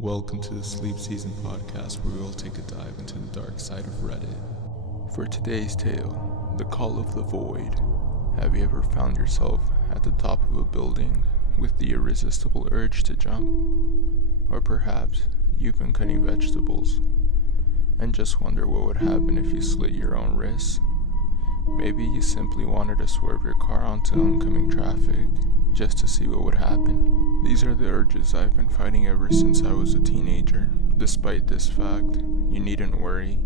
Welcome to the Sleep Season podcast, where we will take a dive into the dark side of Reddit. For today's tale, The Call of the Void. Have you ever found yourself at the top of a building with the irresistible urge to jump? Or perhaps you've been cutting vegetables and just wonder what would happen if you slit your own wrists? Maybe you simply wanted to swerve your car onto oncoming traffic just to see what would happen. These are the urges I've been fighting ever since I was a teenager. Despite this fact, you needn't worry,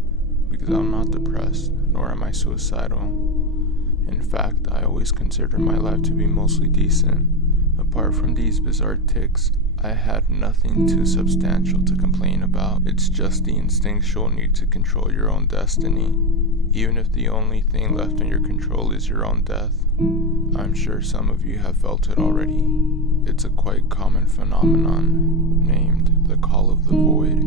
because I'm not depressed, nor am I suicidal. In fact, I always consider my life to be mostly decent. Apart from these bizarre tics, I had nothing too substantial to complain about. It's just the instinctual need to control your own destiny, even if the only thing left in your control is your own death. I'm sure some of you have felt it already. It's a quite common phenomenon named the Call of the Void.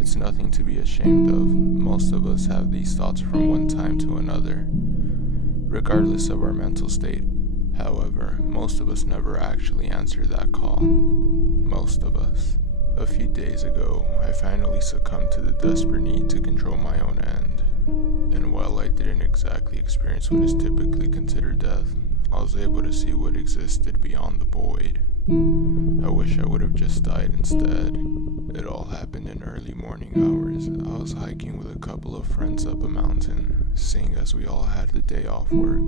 It's nothing to be ashamed of. Most of us have these thoughts from one time to another, regardless of our mental state. However, most of us never actually answer that call. Most of us. A few days ago, I finally succumbed to the desperate need to control my own end. And while I didn't exactly experience what is typically considered death, I was able to see what existed beyond the void. I wish I would have just died instead. It all happened in early morning hours. I was hiking with a couple of friends up a mountain, seeing as we all had the day off work.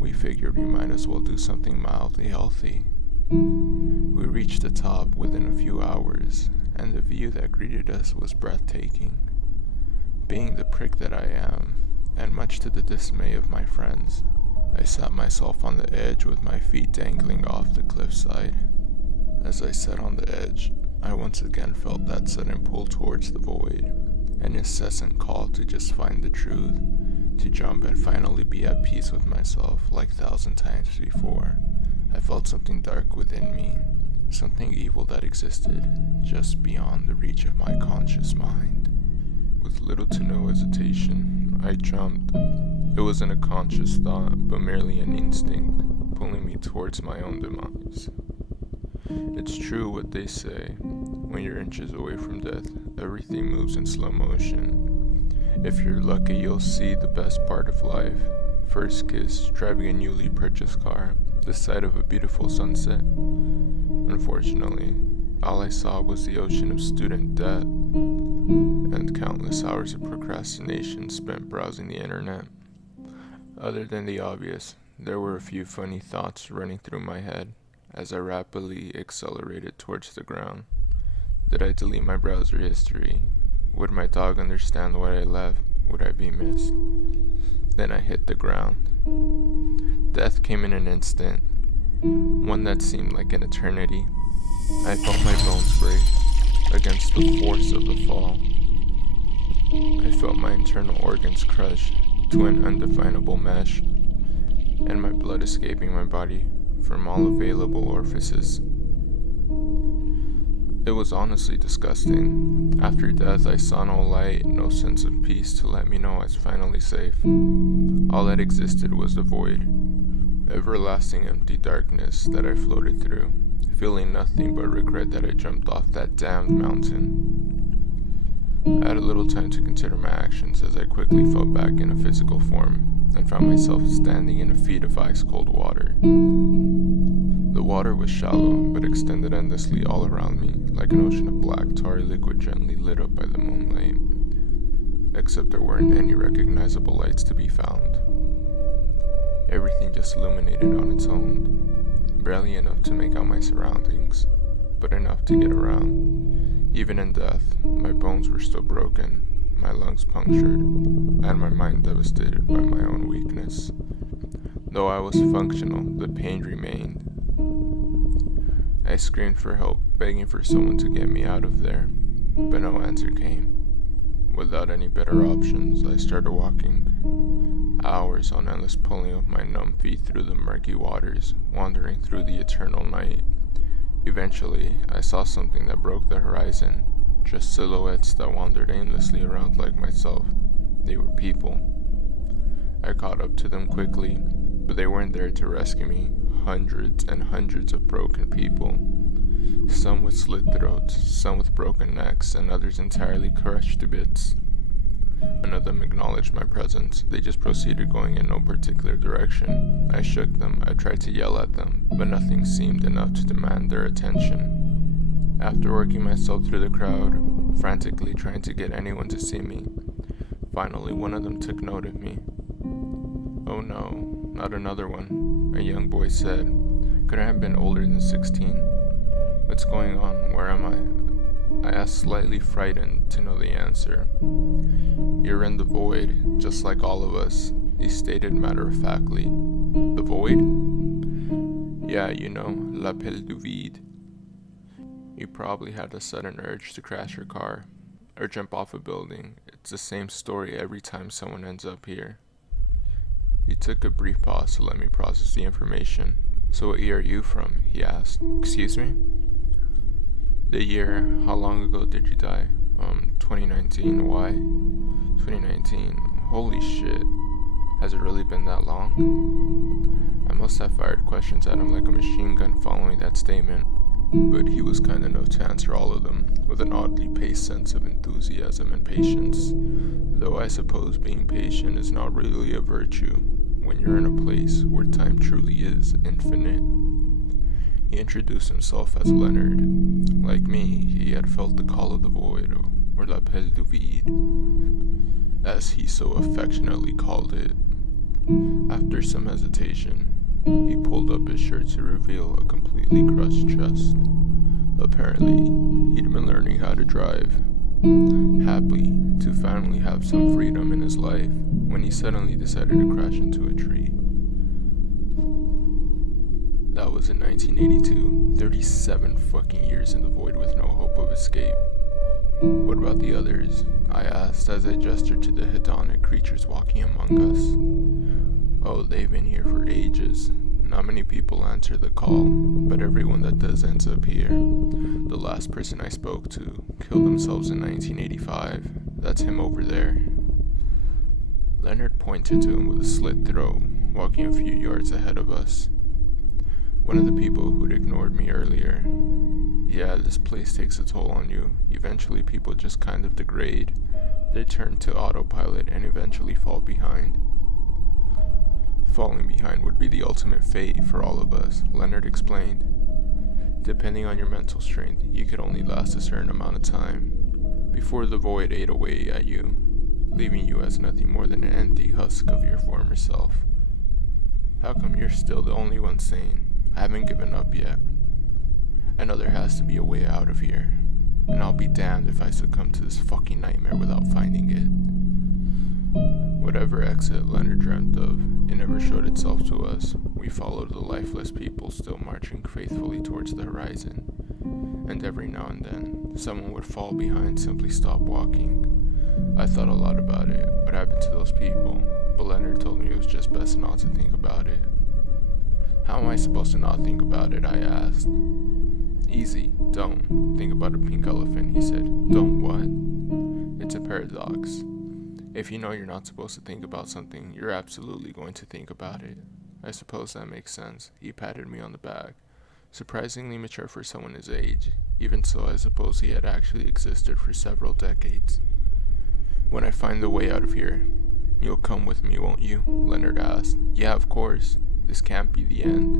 We figured we might as well do something mildly healthy. We reached the top within a few hours, and the view that greeted us was breathtaking. Being the prick that I am, and much to the dismay of my friends, I sat myself on the edge with my feet dangling off the cliffside. As I sat on the edge, I once again felt that sudden pull towards the void, an incessant call to just find the truth, to jump and finally be at peace with myself like 1,000 times before. I felt something dark within me, something evil that existed just beyond the reach of my conscious mind. With little to no hesitation, I jumped. It wasn't a conscious thought, but merely an instinct, pulling me towards my own demise. It's true what they say, when you're inches away from death, everything moves in slow motion. If you're lucky, you'll see the best part of life. First kiss, driving a newly purchased car, the sight of a beautiful sunset. Unfortunately, all I saw was the ocean of student debt, and countless hours of procrastination spent browsing the internet. Other than the obvious, there were a few funny thoughts running through my head as I rapidly accelerated towards the ground. Did I delete my browser history? Would my dog understand what I left? Would I be missed? Then I hit the ground. Death came in an instant, one that seemed like an eternity. I felt my bones break against the force of the fall. I felt my internal organs crush to an undefinable mesh, and my blood escaping my body from all available orifices. It was honestly disgusting. After death, I saw no light, no sense of peace to let me know I was finally safe. All that existed was the void, everlasting empty darkness that I floated through, feeling nothing but regret that I jumped off that damned mountain. I had a little time to consider my actions as I quickly fell back in a physical form and found myself standing in a feet of ice-cold water. The water was shallow, but extended endlessly all around me, like an ocean of black, tarry liquid gently lit up by the moonlight, except there weren't any recognizable lights to be found. Everything just illuminated on its own, barely enough to make out my surroundings, but enough to get around. Even in death, my bones were still broken, my lungs punctured, and my mind devastated by my own weakness. Though I was functional, the pain remained. I screamed for help, begging for someone to get me out of there, but no answer came. Without any better options, I started walking. Hours on endless pulling of my numb feet through the murky waters, wandering through the eternal night. Eventually, I saw something that broke the horizon, just silhouettes that wandered aimlessly around like myself. They were people. I caught up to them quickly, but they weren't there to rescue me. Hundreds and hundreds of broken people, Some with slit throats, some with broken necks, and others entirely crushed to bits. None of them acknowledged my presence. They just proceeded going in no particular direction. I shook them. I tried to yell at them, but nothing seemed enough to demand their attention. After working myself through the crowd, frantically trying to get anyone to see me, finally one of them took note of me. "Oh no, not another one," a young boy said. Couldn't have been older than 16. "What's going on? Where am I?" I asked, slightly frightened to know the answer. "You're in the void, just like all of us," he stated matter-of-factly. "The void?" "Yeah, you know, l'appel du vide." You probably had a sudden urge to crash your car or jump off a building. It's the same story every time someone ends up here. He took a brief pause to let me process the information. "So what year are you from?" he asked. "Excuse me?" "The year. How long ago did you die?" 2019. Why?" 2019. Holy shit. Has it really been that long? I must have fired questions at him like a machine gun following that statement, but he was kind enough to answer all of them with an oddly paced sense of enthusiasm and patience, though I suppose being patient is not really a virtue when you're in a place where time truly is infinite. He introduced himself as Leonard. Like me, he had felt the call of the void, or l'appel du vide, as he so affectionately called it. After some hesitation, he pulled up his shirt to reveal a completely crushed chest. Apparently, he'd been learning how to drive, happy to finally have some freedom in his life, when he suddenly decided to crash into a tree. That was in 1982, 37 fucking years in the void with no hope of escape. "What about the others?" I asked as I gestured to the hedonic creatures walking among us. "Oh, they've been here for ages. Not many people answer the call, but everyone that does ends up here. The last person I spoke to killed themselves in 1985. That's him over there." Leonard pointed to him with a slit throat, walking a few yards ahead of us. "One of the people who'd ignored me earlier. Yeah, this place takes a toll on you. Eventually people just kind of degrade. They turn to autopilot and eventually fall behind." "Falling behind would be the ultimate fate for all of us," Leonard explained. "Depending on your mental strength, you could only last a certain amount of time before the void ate away at you, leaving you as nothing more than an empty husk of your former self. How come you're still the only one sane? I haven't given up yet. I know there has to be a way out of here, and I'll be damned if I succumb to this fucking nightmare without finding it." Whatever exit Leonard dreamt of, it never showed itself to us. We followed the lifeless people still marching faithfully towards the horizon, and every now and then, someone would fall behind, simply stop walking. I thought a lot about it, what happened to those people, but Leonard told me it was just best not to think about it. "How am I supposed to not think about it?" I asked. "Easy, don't think about a pink elephant," he said. "Don't what?" "It's a paradox. If you know you're not supposed to think about something, you're absolutely going to think about it. I suppose that makes sense." He patted me on the back. Surprisingly mature for someone his age. Even so, I suppose he had actually existed for several decades. "When I find the way out of here, you'll come with me, won't you?" Leonard asked. "Yeah, of course. This can't be the end."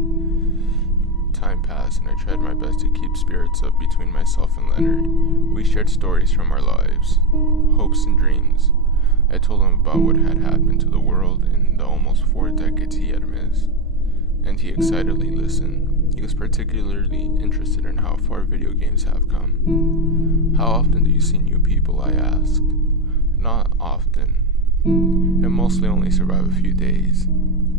Time passed, and I tried my best to keep spirits up between myself and Leonard. We shared stories from our lives, hopes and dreams. I told him about what had happened to the world in the almost 4 decades he had missed, and he excitedly listened. He was particularly interested in how far video games have come. "How often do you see new people?" I asked. "Not often. It mostly only survive a few days.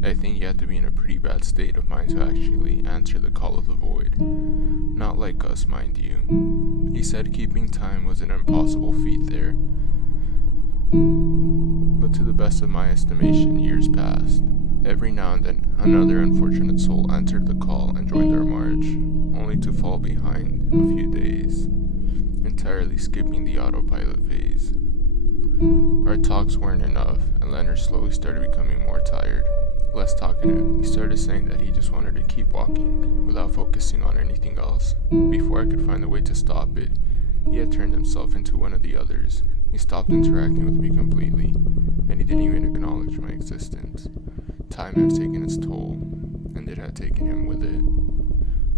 I think you have to be in a pretty bad state of mind to actually answer the call of the void. Not like us, mind you." He said keeping time was an impossible feat there. But to the best of my estimation, years passed. Every now and then, another unfortunate soul answered the call and joined our march, only to fall behind a few days, entirely skipping the autopilot phase. Our talks weren't enough, and Leonard slowly started becoming more tired. less talkative, he started saying that he just wanted to keep walking without focusing on anything else. Before I could find a way to stop it, he had turned himself into one of the others. He stopped interacting with me completely, and he didn't even acknowledge my existence. Time had taken its toll, and it had taken him with it.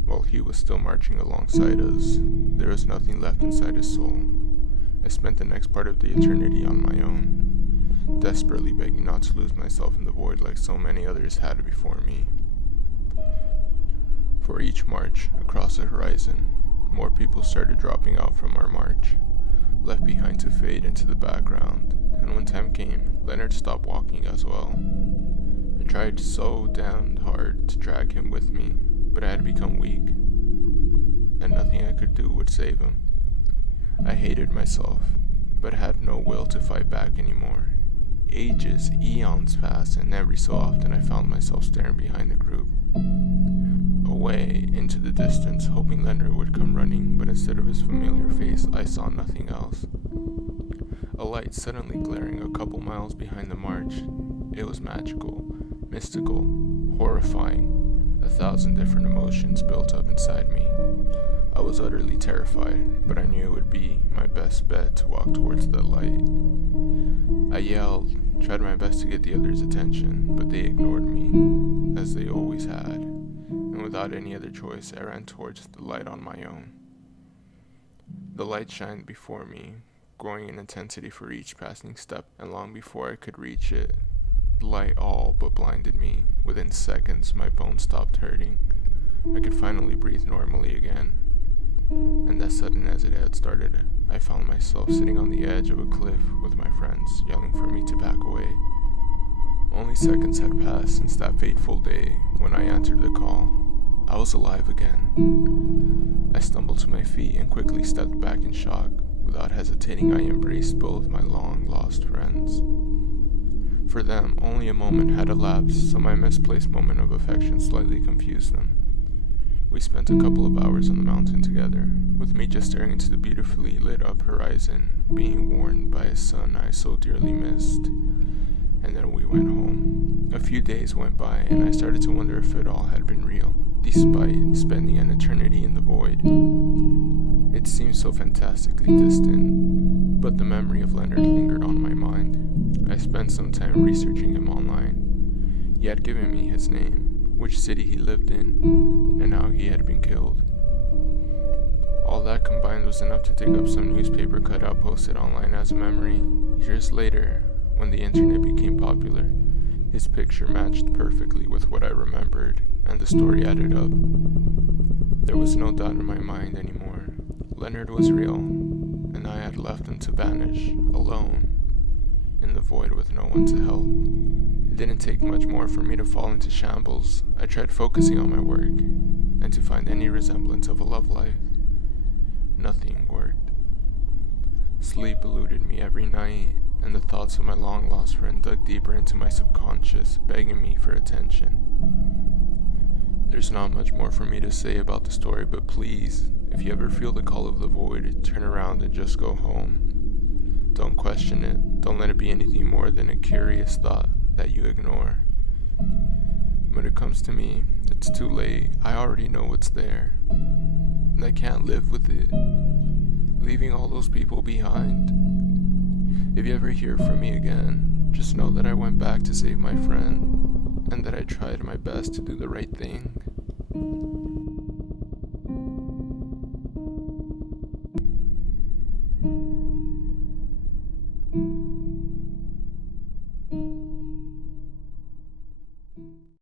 While he was still marching alongside us, there was nothing left inside his soul. I spent the next part of the eternity on my own, desperately begging not to lose myself in the void like so many others had before me. For each march across the horizon, more people started dropping out from our march, left behind to fade into the background, and when time came, Leonard stopped walking as well. I tried so damned hard to drag him with me, but I had become weak, and nothing I could do would save him. I hated myself, but had no will to fight back anymore. Ages, eons passed, and every so often I found myself staring behind the group, away into the distance, hoping Leonard would come running, but instead of his familiar face, I saw nothing else. A light suddenly glaring a couple miles behind the march. It was magical, mystical, horrifying. 1,000 different emotions built up inside me. I was utterly terrified, but I knew it would be my best bet to walk towards the light. I yelled, tried my best to get the others' attention, but they ignored me, as they always had, and without any other choice, I ran towards the light on my own. The light shined before me, growing in intensity for each passing step, and long before I could reach it, the light all but blinded me. Within seconds, my bones stopped hurting. I could finally breathe normally again. And as sudden as it had started, I found myself sitting on the edge of a cliff with my friends, yelling for me to back away. Only seconds had passed since that fateful day when I answered the call. I was alive again. I stumbled to my feet and quickly stepped back in shock. Without hesitating, I embraced both my long-lost friends. For them, only a moment had elapsed, so my misplaced moment of affection slightly confused them. We spent a couple of hours on the mountain together, with me just staring into the beautifully lit up horizon, being warmed by a sun I so dearly missed. And then we went home. A few days went by, and I started to wonder if it all had been real, despite spending an eternity in the void. It seemed so fantastically distant, but the memory of Leonard lingered on my mind. I spent some time researching him online. He had given me his name, which city he lived in, and how he had been killed. All that combined was enough to dig up some newspaper cutout posted online as a memory. Years later, when the internet became popular, his picture matched perfectly with what I remembered, and the story added up. There was no doubt in my mind anymore. Leonard was real, and I had left him to vanish, alone, in the void with no one to help. It didn't take much more for me to fall into shambles. I tried focusing on my work, and to find any resemblance of a love life. Nothing worked. Sleep eluded me every night, and the thoughts of my long-lost friend dug deeper into my subconscious, begging me for attention. There's not much more for me to say about the story, but please, if you ever feel the call of the void, turn around and just go home. Don't question it. Don't let it be anything more than a curious thought that you ignore. When it comes to me, it's too late. I already know what's there, and I can't live with it, leaving all those people behind. If you ever hear from me again, just know that I went back to save my friend, and that I tried my best to do the right thing.